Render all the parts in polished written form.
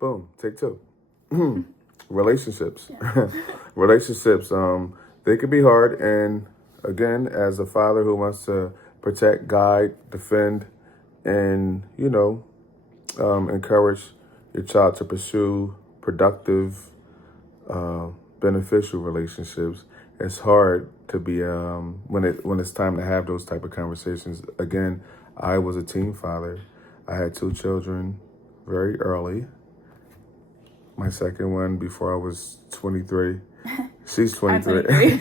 Boom. Take two. Relationships. Yeah. Relationships. They can be hard. And again, as a father who wants to protect, guide, defend, and, encourage your child to pursue productive, beneficial relationships, it's hard to be when it's time to have those type of conversations. Again, I was a teen father. I had two children very early. My second one before I was 23. She's 23. 23.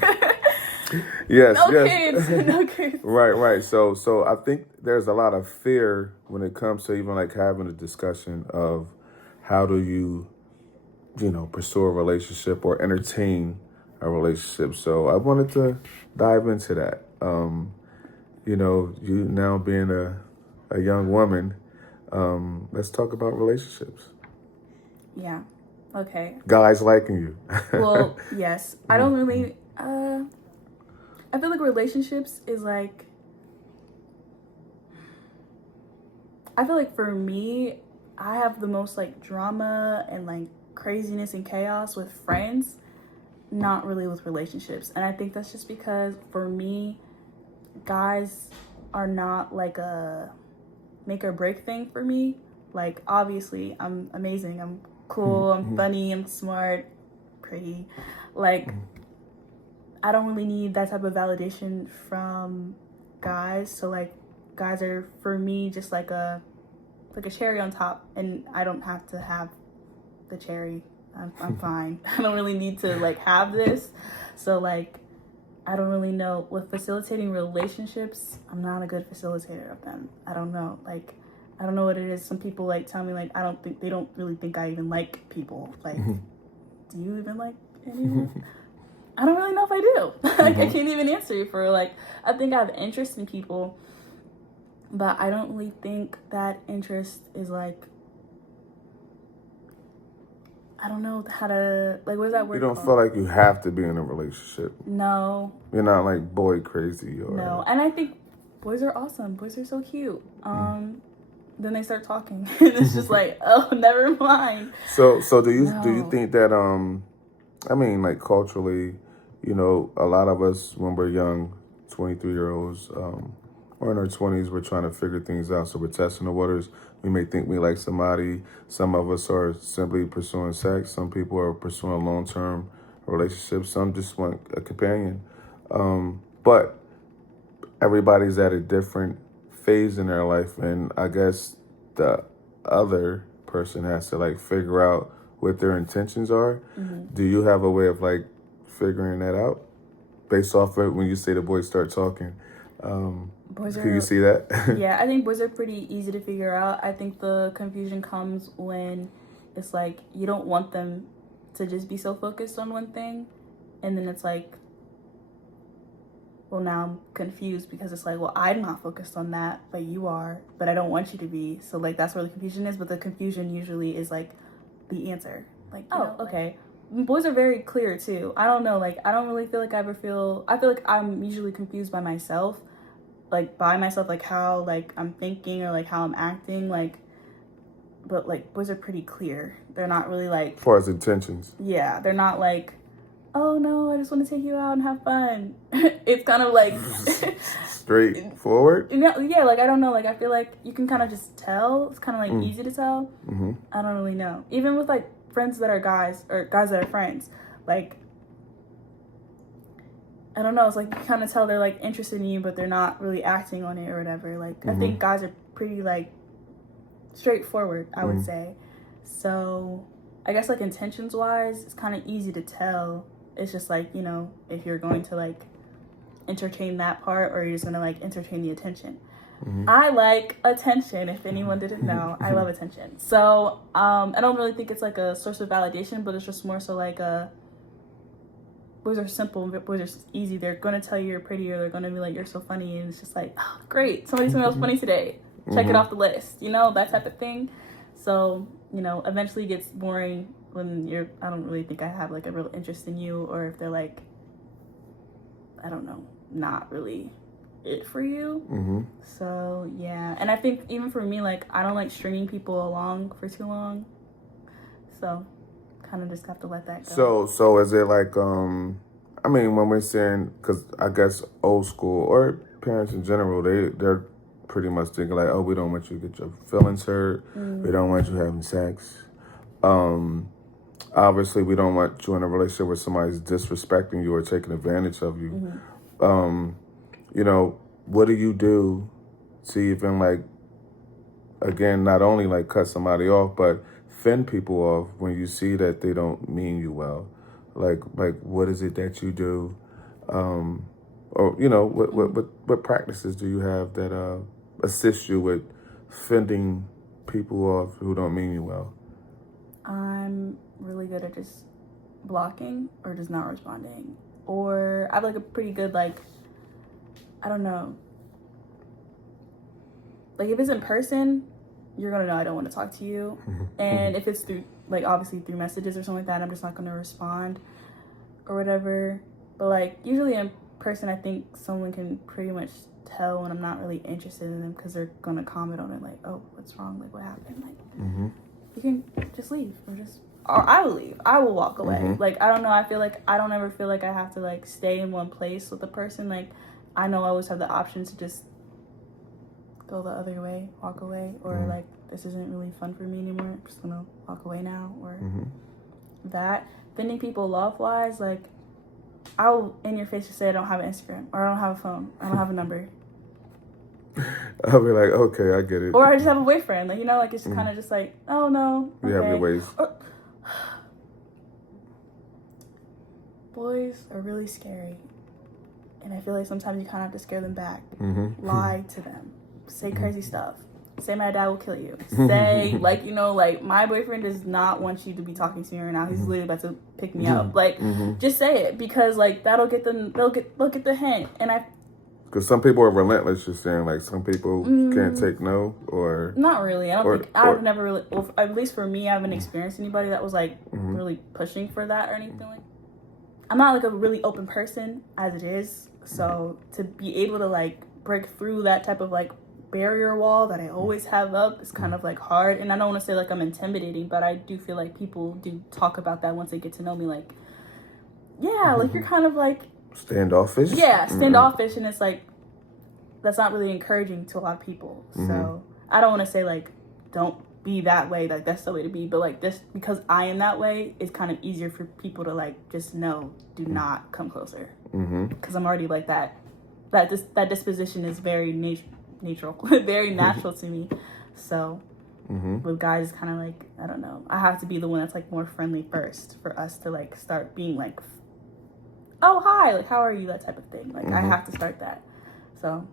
Yes, No yes. kids. No kids. Right. So I think there's a lot of fear when it comes to even like having a discussion of how do you, pursue a relationship or entertain a relationship. So I wanted to dive into that. You now being a young woman, let's talk about relationships. Yeah. Okay. Guys liking you. Well, yes. I don't really, I feel like relationships is like, I feel like for me, I have the most like drama and like craziness and chaos with friends, not really with relationships. And I think that's just because for me, guys are not like a make or break thing for me. Like, obviously, I'm amazing. I'm cool. I'm funny. I'm smart. Pretty. Like, I don't really need that type of validation from guys. So, like, guys are, for me, just like a cherry on top. And I don't have to have the cherry. I'm fine. I don't really need to, like, have this. So, like, I don't really know. With facilitating relationships, I'm not a good facilitator of them. I don't know. Like, I don't know what it is. Some people like tell me like they don't really think I even like people. Like, do you even like anyone? I don't really know if I do. Like, I can't even answer you for like. I think I have interest in people, but I don't really think that interest is like. I don't know how to like. What is that word? You don't called? feel like you have to be in a relationship. No. You're not like boy crazy or. No, and I think boys are awesome. Boys are so cute. Then they start talking, and it's just like, oh, never mind. So do you think that I mean, like culturally, a lot of us when we're young, 23-year-olds, or in our 20s, we're trying to figure things out. So we're testing the waters. We may think we like somebody. Some of us are simply pursuing sex. Some people are pursuing long-term relationships. Some just want a companion. But everybody's at a different phase in their life, and I guess the other person has to like figure out what their intentions are. Do you have a way of like figuring that out based off of when you say the boys start talking? Boys Can you see that? Yeah, I think boys are pretty easy to figure out. I think the confusion comes when it's like you don't want them to just be so focused on one thing, and then it's like, well, now I'm confused because it's like, well, I'm not focused on that, but you are, but I don't want you to be. So, like, that's where the confusion is. But the confusion usually is, like, the answer. Like, oh, okay. Boys are very clear, too. I don't know. Like, I don't really feel like I feel like I'm usually confused by myself. Like, how, like, I'm thinking or, like, how I'm acting. Like, but, like, boys are pretty clear. They're not really, like... As far as intentions. Yeah, they're not, like... oh no, I just want to take you out and have fun. It's kind of like straightforward. Yeah, like I don't know, like I feel like you can kind of just tell. It's kind of like easy to tell. I don't really know. Even with like friends that are guys or guys that are friends, like I don't know. It's like you kind of tell they're like interested in you, but they're not really acting on it or whatever. Like I think guys are pretty like straightforward, I would say. So I guess like intentions wise, it's kind of easy to tell. It's just like, if you're going to like entertain that part or you're just gonna like entertain the attention. I like attention, if anyone didn't know. I love attention. So I don't really think it's like a source of validation, but it's just more so like boys are simple, boys are easy. They're gonna tell you you're pretty, or they're gonna be like, you're so funny, and it's just like, oh, great, somebody else funny today. Check it off the list, that type of thing. So, eventually it gets boring when I don't really think I have like a real interest in you, or if they're like, I don't know, not really it for you. So yeah, and I think even for me, like I don't like stringing people along for too long. So kind of just have to let that So go. is it like, I mean, when we're saying, because I guess old school or parents in general, they're pretty much thinking like, oh, we don't want you to get your feelings hurt. We don't want you having sex. Obviously, we don't want you in a relationship where somebody's disrespecting you or taking advantage of you. You know, what do you do to even like, again, not only like cut somebody off, but fend people off when you see that they don't mean you well? Like what is it that you do? Or, you know, what practices do you have that assist you with fending people off who don't mean you well? I'm really good at just blocking or just not responding. Or I have like a pretty good, like, I don't know. Like if it's in person, you're gonna know I don't want to talk to you. And if it's through, like obviously through messages or something like that, I'm just not gonna respond or whatever. But like usually in person, I think someone can pretty much tell when I'm not really interested in them because they're gonna comment on it like, oh, what's wrong? Like what happened? Like you can just leave or I will leave. I will walk away. Like I don't know. I feel like I don't ever feel like I have to like stay in one place with a person. Like I know I always have the option to just go the other way, walk away, or like this isn't really fun for me anymore. I'm just gonna walk away now, or that. Fending people off wise, like I'll in your face just say I don't have an Instagram or I don't have a phone, I don't have a number. I'll be like, okay, I get it. Or I just have a boyfriend, like you know, like it's kind of just like, oh no, okay. You have your ways. Boys are really scary, and I feel like sometimes you kind of have to scare them back. Lie to them, say crazy stuff, say my dad will kill you, say like you know like my boyfriend does not want you to be talking to me right now, he's literally about to pick me up, like just say it, because like that'll get them, they'll get the hint. And because some people are relentless, just saying like some people can't take no, or not really. I've never really, well, at least for me, I haven't experienced anybody that was like really pushing for that or anything. Like I'm not like a really open person as it is, so to be able to like break through that type of like barrier wall that I always have up is kind of like hard. And I don't want to say like I'm intimidating, but I do feel like people do talk about that once they get to know me, like yeah, like you're kind of like standoffish. Yeah, standoffish, and it's like that's not really encouraging to a lot of people. So I don't want to say like don't be that way, like that's the way to be, but like this, because I am that way, it's kind of easier for people to like just know, do not come closer, because I'm already like that. That disposition is very natural, very natural to me. So with guys, kind of like I don't know, I have to be the one that's like more friendly first for us to like start being like, oh hi, like how are you, that type of thing. Like I have to start that. So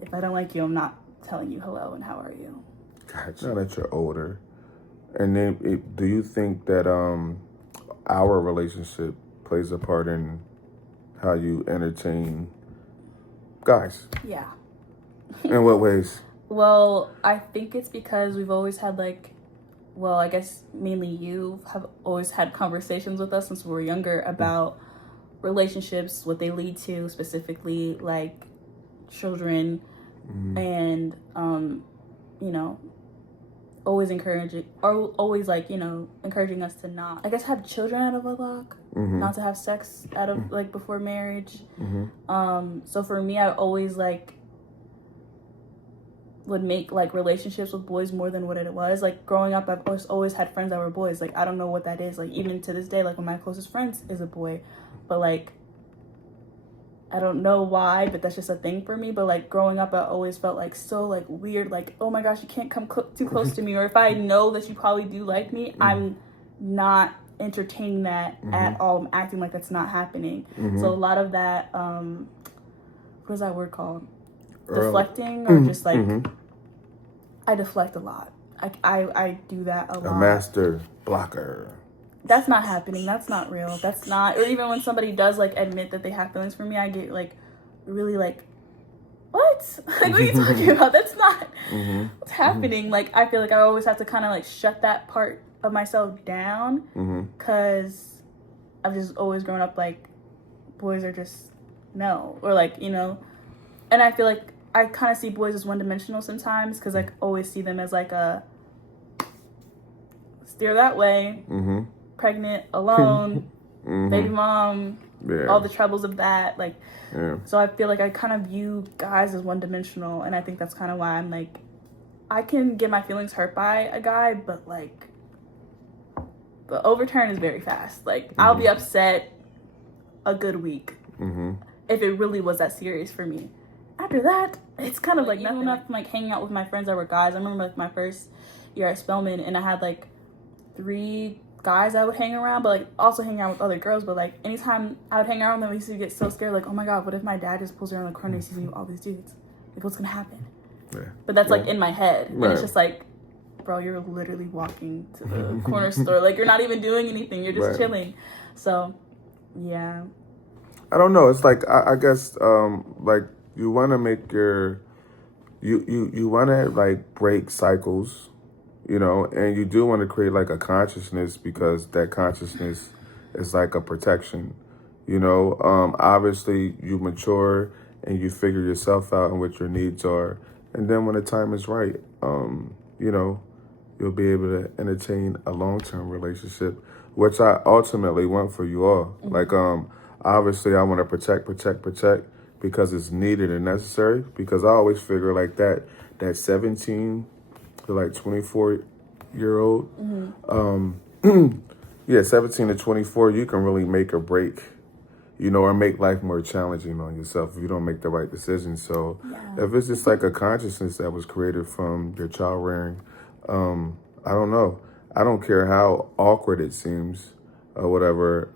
if I don't like you, I'm not telling you hello and how are you. Gotcha. Now that you're older, and then do you think that our relationship plays a part in how you entertain guys? Yeah. In what ways? Well, I think it's because we've always had like, well, I guess mainly you have always had conversations with us since we were younger about relationships, what they lead to, specifically like children, and you know, always encouraging us to not, I guess, have children out of wedlock, not to have sex out of like before marriage. So for me, I always like would make like relationships with boys more than what it was. Like growing up, I've always had friends that were boys. Like I don't know what that is. Like even to this day, like one of my closest friends is a boy, but like I don't know why, but that's just a thing for me. But like growing up, I always felt like so like weird, like, oh my gosh, you can't come too close to me. Or if I know that you probably do like me, I'm not entertaining that at all. I'm acting like that's not happening. So a lot of that, what is that word called? Deflecting, or just like, I deflect a lot. I do that a lot. A master blocker. That's not happening. That's not real. That's not, or even when somebody does like admit that they have feelings for me, I get like really like, what? Like, what are you talking about? That's not what's happening. Like, I feel like I always have to kind of like shut that part of myself down, because I've just always grown up like boys are just no, or like, you know, and I feel like I kind of see boys as one-dimensional sometimes, because I always see them as like a steer that way. Pregnant, alone, baby mom, all the troubles of that. Like, so I feel like I kind of view guys as one-dimensional, and I think that's kind of why I'm like, I can get my feelings hurt by a guy, but like, the overturn is very fast. Like, I'll be upset a good week if it really was that serious for me. After that, it's kind of like nothing. Even if I'm like hanging out with my friends that were guys, I remember like my first year at Spelman, and I had like 3 guys I would hang around, but like also hang out with other girls. But like anytime I would hang around with them, I used to get so scared, like, oh my god, what if my dad just pulls around the corner and sees me with all these dudes? Like, what's gonna happen? But that's like in my head, and it's just like, bro, you're literally walking to the corner store, like you're not even doing anything, you're just chilling. So yeah, I don't know, it's like I guess like you want to make your you want to like break cycles, you know, and you do want to create like a consciousness, because that consciousness is like a protection, you know. Obviously you mature and you figure yourself out and what your needs are, and then when the time is right, you know, you'll be able to entertain a long-term relationship, which I ultimately want for you all. Like, obviously I want to protect because it's needed and necessary, because I always figure like that 17 to like 24-year-old, 17 to 24, you can really make or break, you know, or make life more challenging on yourself if you don't make the right decisions. So if it's just like a consciousness that was created from your child rearing, I don't know. I don't care how awkward it seems or whatever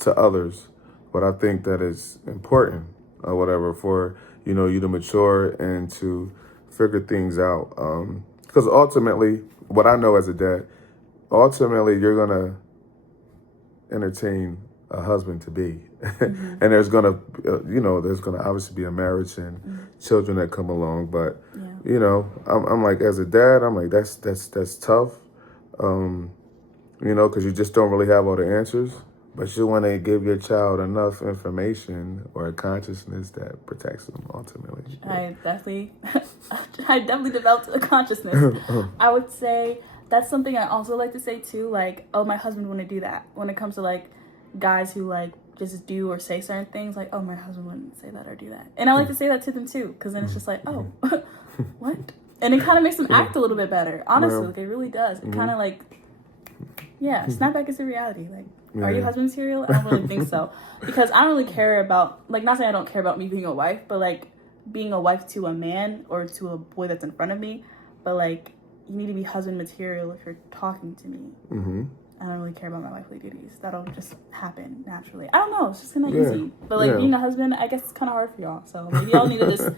to others, but I think that it's important or whatever for, you know, you to mature and to figure things out. Because ultimately, what I know as a dad, ultimately you're going to entertain a husband to be. And there's going to, you know, there's going to obviously be a marriage and children that come along. But, you know, I'm like, as a dad, I'm like, that's tough, you know, because you just don't really have all the answers. But you want to give your child enough information or a consciousness that protects them ultimately. I definitely developed a consciousness. I would say that's something I also like to say too. Like, oh, my husband wouldn't do that. When it comes to like guys who like just do or say certain things, like, oh, my husband wouldn't say that or do that. And I like to say that to them too, because then it's just like, oh, what? And it kind of makes them act a little bit better. Honestly, like, it really does. It kind of like, snap back into reality. Like, are you husband material? I don't really think so. Because I don't really care about, like, not saying I don't care about me being a wife, but, like, being a wife to a man or to a boy that's in front of me. But, like, you need to be husband material if you're talking to me. I don't really care about my wifely duties. That'll just happen naturally. I don't know. It's just kind of easy. But, like, being a husband, I guess it's kind of hard for y'all. So maybe y'all need to just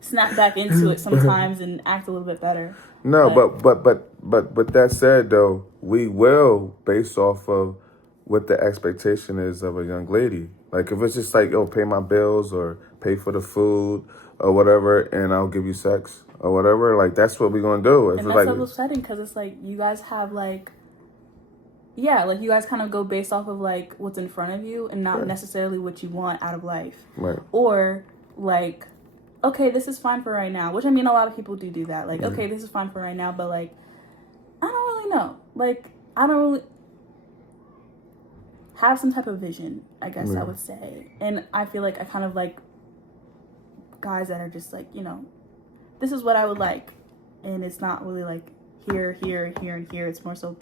snap back into it sometimes and act a little bit better. No, but that said, though, we will, based off of what the expectation is of a young lady. Like, if it's just like, oh, pay my bills or pay for the food or whatever, and I'll give you sex or whatever, like, that's what we're going to do. If and that's like, upsetting, because it's like, you guys have, like, like, you guys kind of go based off of, like, what's in front of you and not necessarily what you want out of life. Right. Or, like, okay, this is fine for right now, which, I mean, a lot of people do that. Like, okay, this is fine for right now, but, like, I don't really know. Like, I don't really have some type of vision, I guess I would say. And I feel like I kind of like guys that are just like, you know, this is what I would like. And it's not really like here, and here. It's more so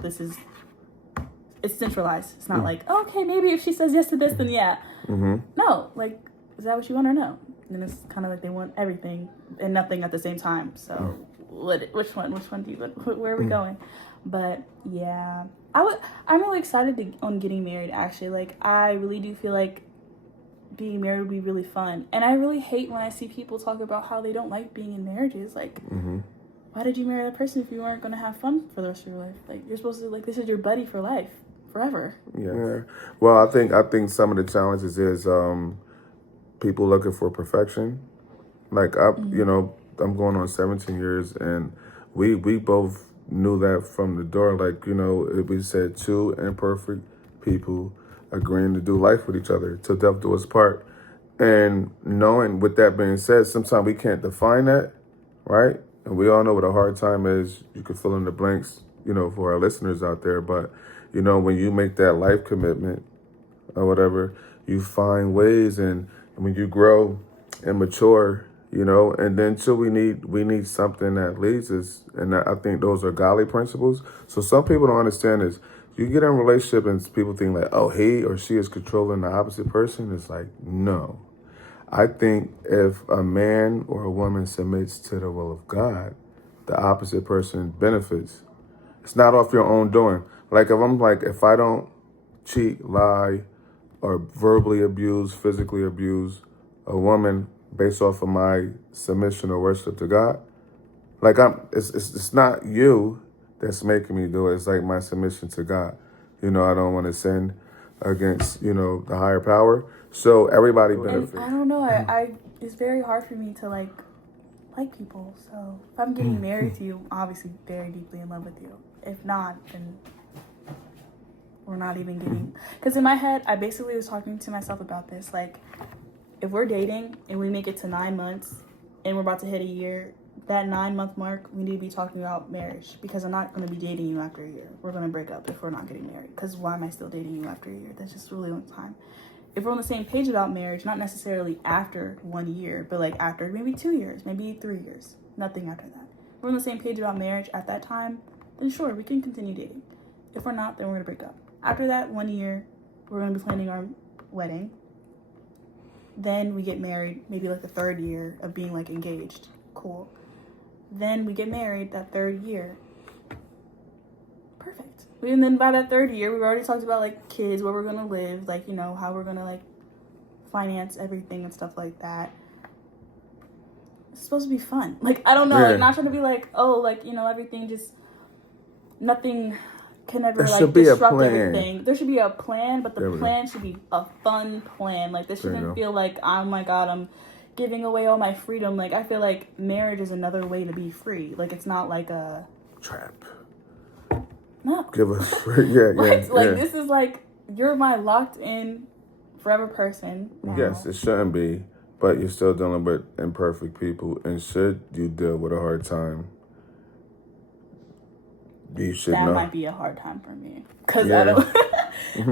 it's centralized. It's not like, oh, okay, maybe if she says yes to this, then yeah. No, like, is that what you want or no? And it's kind of like they want everything and nothing at the same time. So which one do you, where are we going? But yeah, I'm really excited on getting married, actually. Like, I really do feel like being married would be really fun. And I really hate when I see people talk about how they don't like being in marriages. Like, why did you marry that person if you weren't going to have fun for the rest of your life? Like, you're supposed to, like, this is your buddy for life, forever. Yeah. Well, I think some of the challenges is people looking for perfection. Like, you know, I'm going on 17 years, and we both knew that from the door. Like, you know, we said 2 imperfect people agreeing to do life with each other till death do us part. And knowing, with that being said, sometimes we can't define that, right? And we all know what a hard time is. You can fill in the blanks for our listeners out there. But, when you make that life commitment or whatever, you find ways, and when you grow and mature, and then too, we need something that leads us. And I think those are godly principles. So some people don't understand this. You get in a relationship and people think like, oh, he or she is controlling the opposite person. It's like, no. I think if a man or a woman submits to the will of God, the opposite person benefits. It's not off your own doing. Like if I don't cheat, lie, or verbally abuse, physically abuse a woman based off of my submission or worship to God, like it's not you that's making me do it. It's like my submission to God. I don't want to sin against, the higher power. So everybody benefits. And I don't know. I it's very hard for me to like people. So if I'm getting married to you, I'm obviously very deeply in love with you. If not, then we're not even getting. Because in my head, I basically was talking to myself about this. Like, if we're dating and we make it to 9 months and we're about to hit a year, that 9-month mark, we need to be talking about marriage, because I'm not going to be dating you after a year. We're going to break up if we're not getting married, because why am I still dating you after a year? That's just really long time. If we're on the same page about marriage, not necessarily after 1 year, but like after maybe 2 years, maybe 3 years, nothing after that. If we're on the same page about marriage at that time, then sure, we can continue dating. If we're not, then we're going to break up. After that 1 year, we're going to be planning our wedding. Then we get married, maybe like the 3rd year of being like engaged. Cool. Then we get married that 3rd year. Perfect. And then by that 3rd year, we've already talked about like kids, where we're going to live, like, how we're going to like finance everything and stuff like that. It's supposed to be fun. Like, I don't know, like not trying to be like, oh, like, everything just, nothing can ever like disrupt everything. There should be a plan, but the plan should be a fun plan. Like, this shouldn't feel like, oh my God, I'm giving away all my freedom. Like, I feel like marriage is another way to be free. Like, it's not like a trap. No. Give us free. Like, this is like, you're my locked in forever person now. Yes, it shouldn't be, but you're still dealing with imperfect people, and should you deal with a hard time, you should know. That might be a hard time for me, because I don't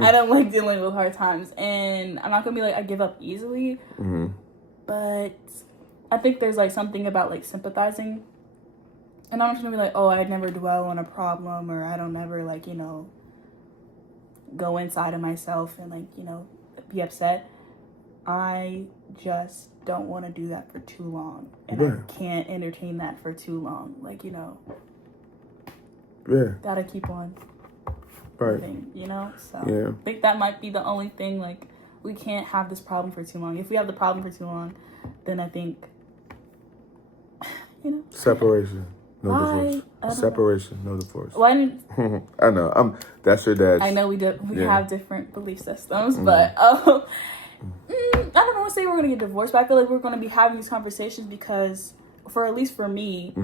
I don't like dealing with hard times, and I'm not gonna be like, I give up easily, but I think there's like something about like sympathizing, and I'm not gonna be like, oh, I never dwell on a problem, or I don't ever like, go inside of myself and like, be upset. I just don't want to do that for too long, and I can't entertain that for too long. Like, gotta keep on moving, So I think that might be the only thing. Like, we can't have this problem for too long. If we have the problem for too long, then I think, separation, no divorce. Separation, no divorce. Why didn't I know. That's your dad's. I know we have different belief systems, but I don't want to say we're gonna get divorced, but I feel like we're gonna be having these conversations because, at least for me.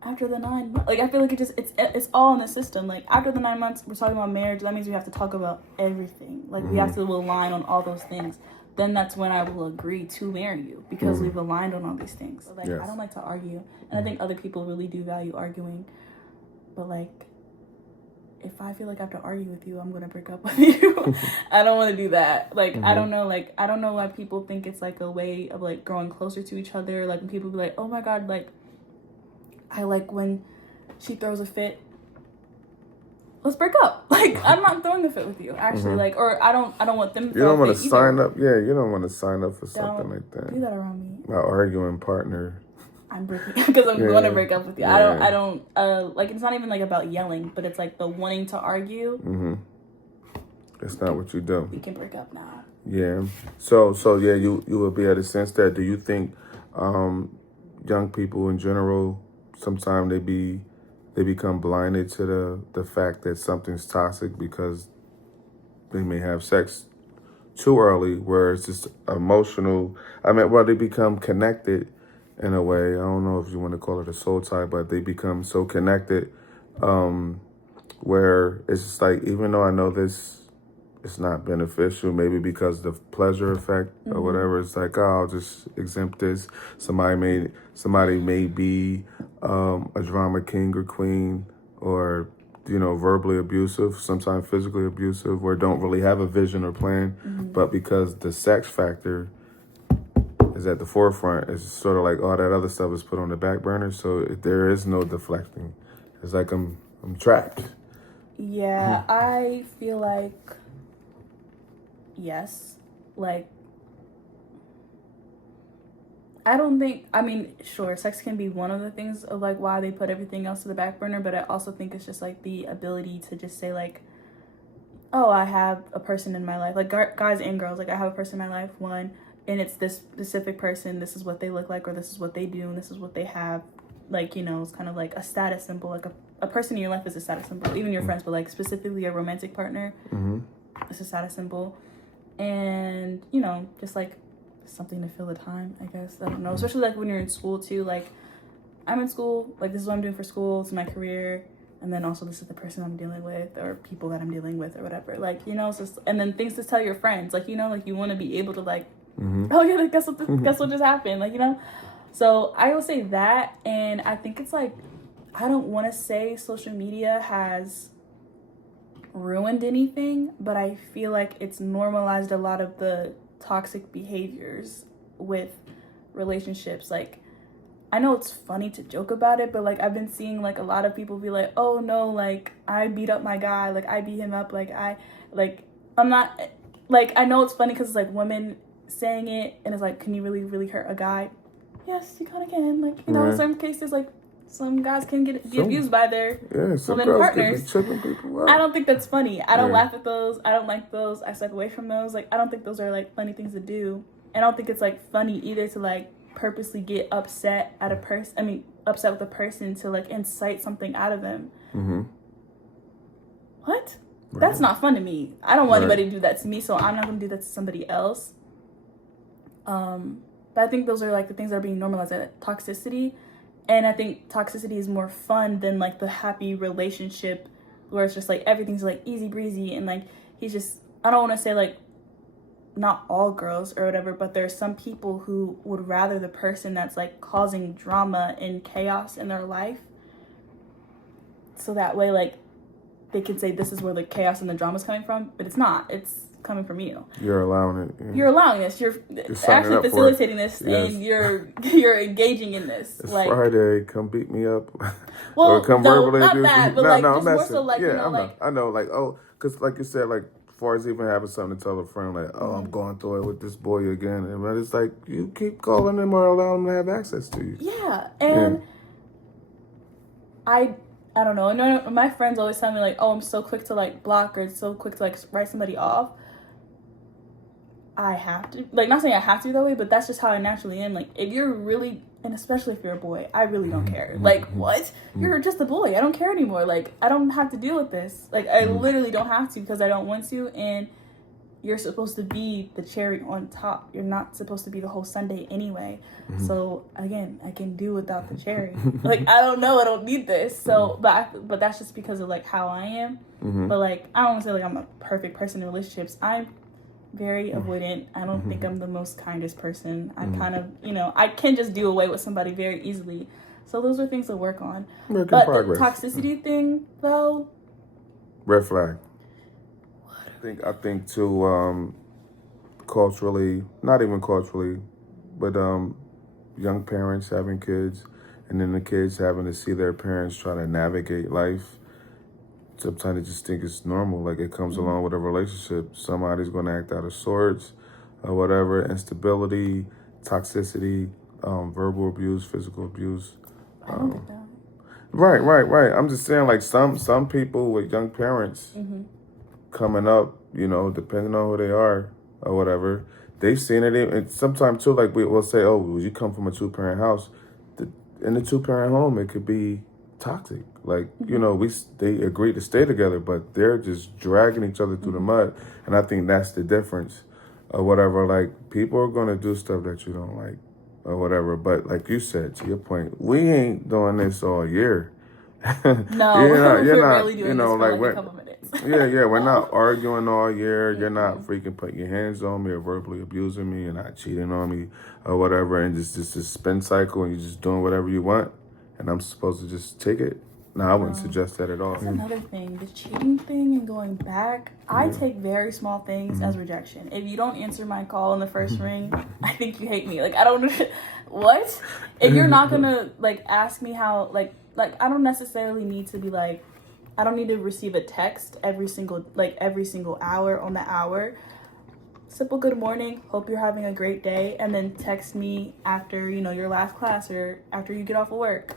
After the 9 months, like, I feel like it's all in the system. Like, after the 9 months, we're talking about marriage. That means we have to talk about everything. Like, we have to align on all those things. Then that's when I will agree to marry you, because we've aligned on all these things. So, like, I don't like to argue, and I think other people really do value arguing. But like, if I feel like I have to argue with you, I'm gonna break up with you. I don't want to do that. Like, I don't know. Like, I don't know why people think it's like a way of like growing closer to each other. Like, when people be like, oh my God, like, I like when she throws a fit. Let's break up. Like, I'm not throwing a fit with you, actually. Like, or I don't want them to throw a fit. You don't want to sign up. Yeah, you don't want to sign up for something like that. Do that around me. My arguing partner. I'm breaking, because I'm going to break up with you. Yeah. I don't like, it's not even like about yelling, but it's like the wanting to argue. It's not what you do. We can break up now. Yeah. So yeah, you will be at a sense that, do you think young people in general, sometimes they become blinded to the fact that something's toxic because they may have sex too early, where it's just emotional. They become connected in a way. I don't know if you want to call it a soul tie, but they become so connected where it's just like, even though I know this is not beneficial, maybe because the pleasure effect or whatever, it's like, oh, I'll just exempt this. Somebody may be a drama king or queen or, you know, verbally abusive, sometimes physically abusive, or don't really have a vision or plan. But because the sex factor is at the forefront, it's sort of like all that other stuff is put on the back burner. So there is no deflecting. It's like I'm trapped. Yeah, I feel like, yes. Like, I don't think, I mean, sure, sex can be one of the things of like why they put everything else to the back burner, but I also think it's just like the ability to just say like, oh, I have a person in my life, like guys and girls, like I have a person in my life, one, and it's this specific person, this is what they look like, or this is what they do, and this is what they have. Like, you know, it's kind of like a status symbol, like a person in your life is a status symbol, even your friends, but like specifically a romantic partner, it's a status symbol. And, you know, just like something to fill the time, I guess. I don't know. Especially like when you're in school too. Like, I'm in school, like this is what I'm doing for school, it's my career, and then also this is the person I'm dealing with or people that I'm dealing with or whatever. Like, you know, it's just, and then things to tell your friends. Like, you know, like you want to be able to like, oh yeah, like, guess what just happened? Like, you know. So I will say that, and I think it's like, I don't want to say social media has ruined anything, but I feel like it's normalized a lot of the toxic behaviors with relationships. Like, I know it's funny to joke about it, but like I've been seeing like a lot of people be like, oh no, like I beat up my guy, like I beat him up, like I'm not, like I know it's funny because it's like women saying it, and it's like, can you really hurt a guy? Yes, you kind of can. Like, you know, in some cases, like some guys can get abused by their women partners. I don't think that's funny. I don't laugh at those. I don't like those. I step away from those. Like, I don't think those are like funny things to do. And I don't think it's like funny either to like purposely get upset at a person. I mean, upset with a person to like incite something out of them. What? Right. That's not fun to me. I don't want anybody to do that to me, so I'm not going to do that to somebody else. But I think those are like the things that are being normalized, like toxicity. And I think toxicity is more fun than like the happy relationship where it's just like everything's like easy breezy and like he's just, I don't want to say like not all girls or whatever, but there's some people who would rather the person that's like causing drama and chaos in their life. So that way like they can say this is where the chaos and the drama is coming from, but it's not. It's coming from you. You're allowing it. Yeah. You're allowing this. You're actually facilitating this, yes. And you're engaging in this. It's like Friday, come beat me up. Well, or come verbally abuse that, me. But no, like, no, just I'm more so like, yeah, you know, I know, like, oh, because like you said, like, as far as even having something to tell a friend, like, oh, I'm going through it with this boy again, and it's like you keep calling him or allowing him to have access to you. Yeah, and I don't know. And my friends always tell me like, oh, I'm so quick to like block or so quick to like write somebody off. I have to, like, not saying I have to be that way, but that's just how I naturally am. Like, if you're really, and especially if you're a boy, I really don't care. Like, what? You're just a boy. I don't care anymore. Like, I don't have to deal with this. Like, I literally don't have to because I don't want to. And you're supposed to be the cherry on top. You're not supposed to be the whole sundae anyway. So, again, I can do without the cherry. Like, I don't know. I don't need this. So, but that's just because of, like, how I am. But, like, I don't want to say, like, I'm a perfect person in relationships. I'm very avoidant. I don't think I'm the most kindest person. I kind of, you know, I can just do away with somebody very easily. So those are things to work on. Making but progress. The toxicity thing, though, red flag. I think too, culturally, not even culturally, but young parents having kids, and then the kids having to see their parents trying to navigate life. Sometimes they just think it's normal, like it comes along with a relationship. Somebody's going to act out of sorts or whatever. Instability, toxicity, verbal abuse, physical abuse. I don't think that. Right. I'm just saying, like some people with young parents coming up, you know, depending on who they are or whatever, they've seen it. And sometimes too, like we'll say, oh, well, you come from a 2-parent house. In the 2-parent home, it could be toxic. Like, you know, they agree to stay together, but they're just dragging each other through the mud. And I think that's the difference or whatever. Like, people are going to do stuff that you don't like or whatever. But like you said, to your point, we ain't doing this all year. No, you're not really doing you know, this for like a couple minutes. We're not arguing all year. You're not freaking putting your hands on me or verbally abusing me. You're not cheating on me or whatever. And just a spin cycle and you're just doing whatever you want. And I'm supposed to just take it. No, I wouldn't suggest that at all. That's another thing. The cheating thing and going back, I take very small things as rejection. If you don't answer my call in the first ring, I think you hate me. Like, I don't, what? If you're not gonna, like, ask me how, like, I don't necessarily need to be, like, I don't need to receive a text every single hour on the hour. Simple good morning, hope you're having a great day, and then text me after, you know, your last class or after you get off of work.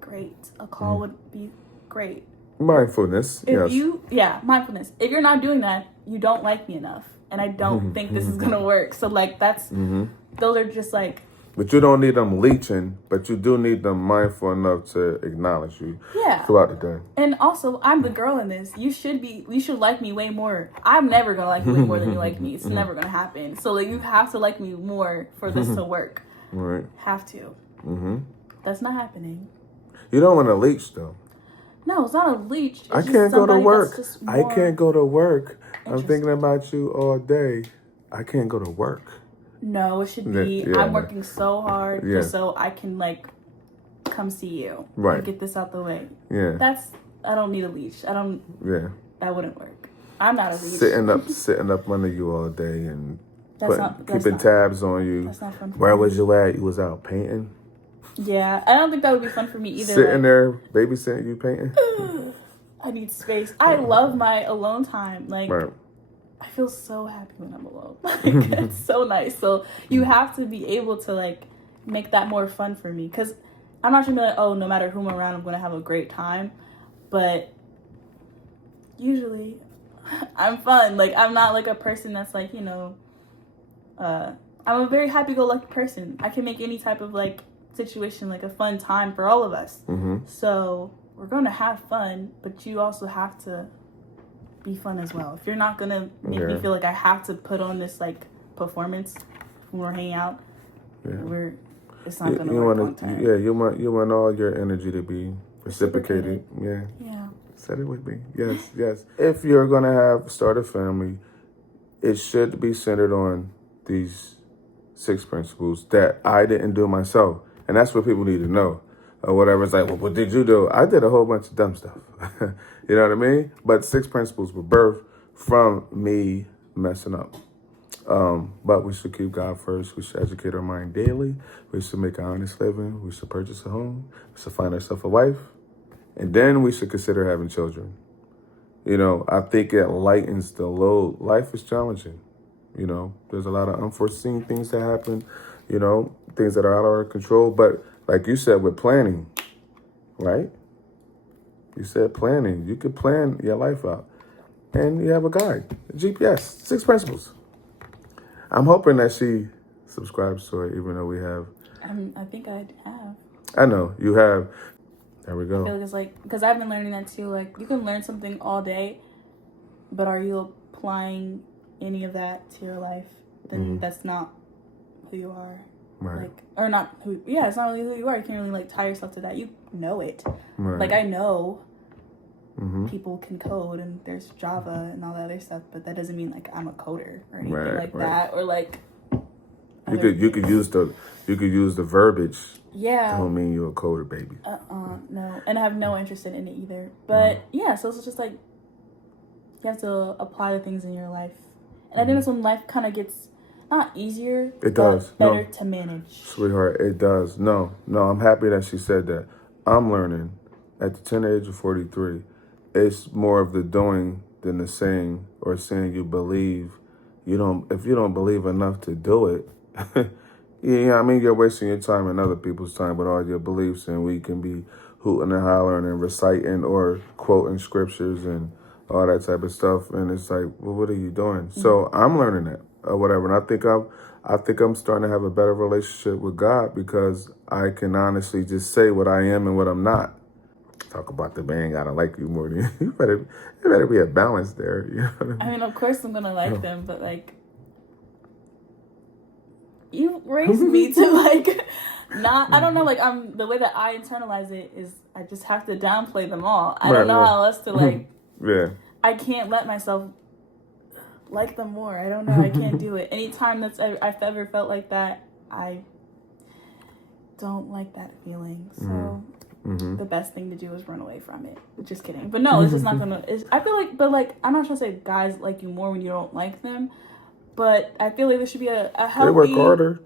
Great. A call would be great. Mindfulness. Mindfulness. If you're not doing that, you don't like me enough, and I don't think this is gonna work. So like that's those are just like. But you don't need them leeching, but you do need them mindful enough to acknowledge you throughout the day. And also, I'm the girl in this. You should like me way more. I'm never gonna like you way more than you like me. It's never gonna happen. So like you have to like me more for this to work. Right. Have to. That's not happening. You don't want to leech though. No, it's not a leech. It's I can't go to work. I can't go to work. I'm thinking about you all day. I can't go to work. No, it should be, I'm working so hard just so I can, like, come see you. Right. And get this out the way. Yeah. I don't need a leash. That wouldn't work. I'm not a leash. Sitting up under you all day and keeping tabs on you. That's not fun for Where me. was you at? You was out painting? Yeah, I don't think that would be fun for me either. Sitting there, babysitting you painting? I need space. I love my alone time. Like, right. I feel so happy when I'm alone. Like, it's so nice. So you have to be able to, like, make that more fun for me. Because I'm not going to be like, oh, no matter who I'm around, I'm going to have a great time. But usually I'm fun. Like, I'm not, like, a person that's, like, you know, I'm a very happy-go-lucky person. I can make any type of, like, situation, like, a fun time for all of us. So we're going to have fun, but you also have to be fun as well. If you're not gonna make me feel like I have to put on this like performance when we're hanging out, it's not gonna work long term. Yeah, you want all your energy to be reciprocated. Yeah. Said it with me. Yes. If you're gonna start a family, it should be centered on these 6 principles that I didn't do myself, and that's what people need to know. Or whatever. It's like, well, what did you do? I did a whole bunch of dumb stuff. You know what I mean? But 6 principles were birthed from me messing up. But we should keep God first. We should educate our mind daily. We should make an honest living. We should purchase a home. We should find ourselves a wife. And then we should consider having children. You know, I think it lightens the load. Life is challenging. You know, there's a lot of unforeseen things that happen, you know, things that are out of our control. But like you said, with planning, right? You said planning. You could plan your life out. And you have a guide, a GPS, 6 principles. I'm hoping that she subscribes to it, even though we have. I think I have. I know, you have. There we go. I feel like it's like, because I've been learning that too. Like, you can learn something all day, but are you applying any of that to your life? Then that's not who you are. Right. Like, or not who, it's not really who you are. You can't really, like, tie yourself to that. You know it. Right. Like, I know people can code and there's Java and all that other stuff, but that doesn't mean, like, I'm a coder or anything like that. Or, like, you could use the verbiage. Yeah. Don't mean you're a coder, baby. No. And I have no interest in it either. But, so it's just, like, you have to apply the things in your life. And I think that's when life kind of gets, not easier, it does. Better to manage. Sweetheart, it does. No, I'm happy that she said that. I'm learning at the tender age of 43. It's more of the doing than the saying, or saying you believe. If you don't believe enough to do it, I mean, you're wasting your time and other people's time with all your beliefs, and we can be hooting and hollering and reciting or quoting scriptures and all that type of stuff. And it's like, well, what are you doing? So I'm learning it or whatever. And I think I'm starting to have a better relationship with God because I can honestly just say what I am and what I'm not. Talk about the man gotta like you more than you. Better be a balance there. You know what I mean? I mean, of course I'm gonna like them, but like, you raised me to like not. I don't know. Like, the way that I internalize it is I just have to downplay them all. I don't know how else to like. I can't let myself like them more. I don't know. I can't do it. Anytime I've ever felt like that, I don't like that feeling. So the best thing to do is run away from it. Just kidding. But no, it's just not gonna. I feel like, but like, I'm not trying to say guys like you more when you don't like them. But I feel like there should be a healthy...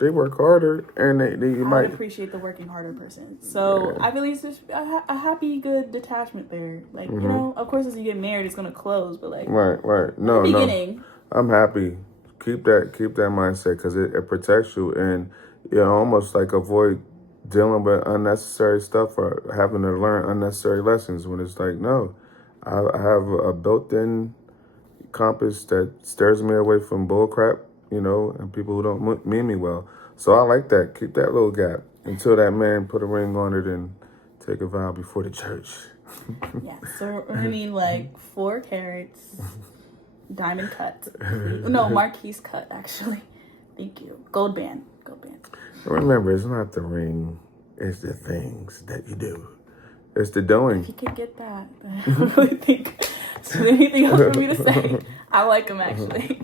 They work harder, and you might... appreciate the working harder person. So I feel like there's a happy, good detachment there. Like, you know, of course, as you get married, it's going to close, but like... Right. No. Beginning. I'm happy. Keep that mindset, because it protects you, and you almost like avoid dealing with unnecessary stuff or having to learn unnecessary lessons when it's like, no, I have a built-in compass that steers me away from bull crap, you know, and people who don't mean me well. So I like that. Keep that little gap until that man put a ring on it and take a vow before the church. Yeah, so I mean, like 4 carats, diamond cut. No, Marquise cut, actually. Thank you. Gold band. Remember, it's not the ring, it's the things that you do. It's the doing. If you could get that, then I don't really think there's anything else for me to say. I like him, actually.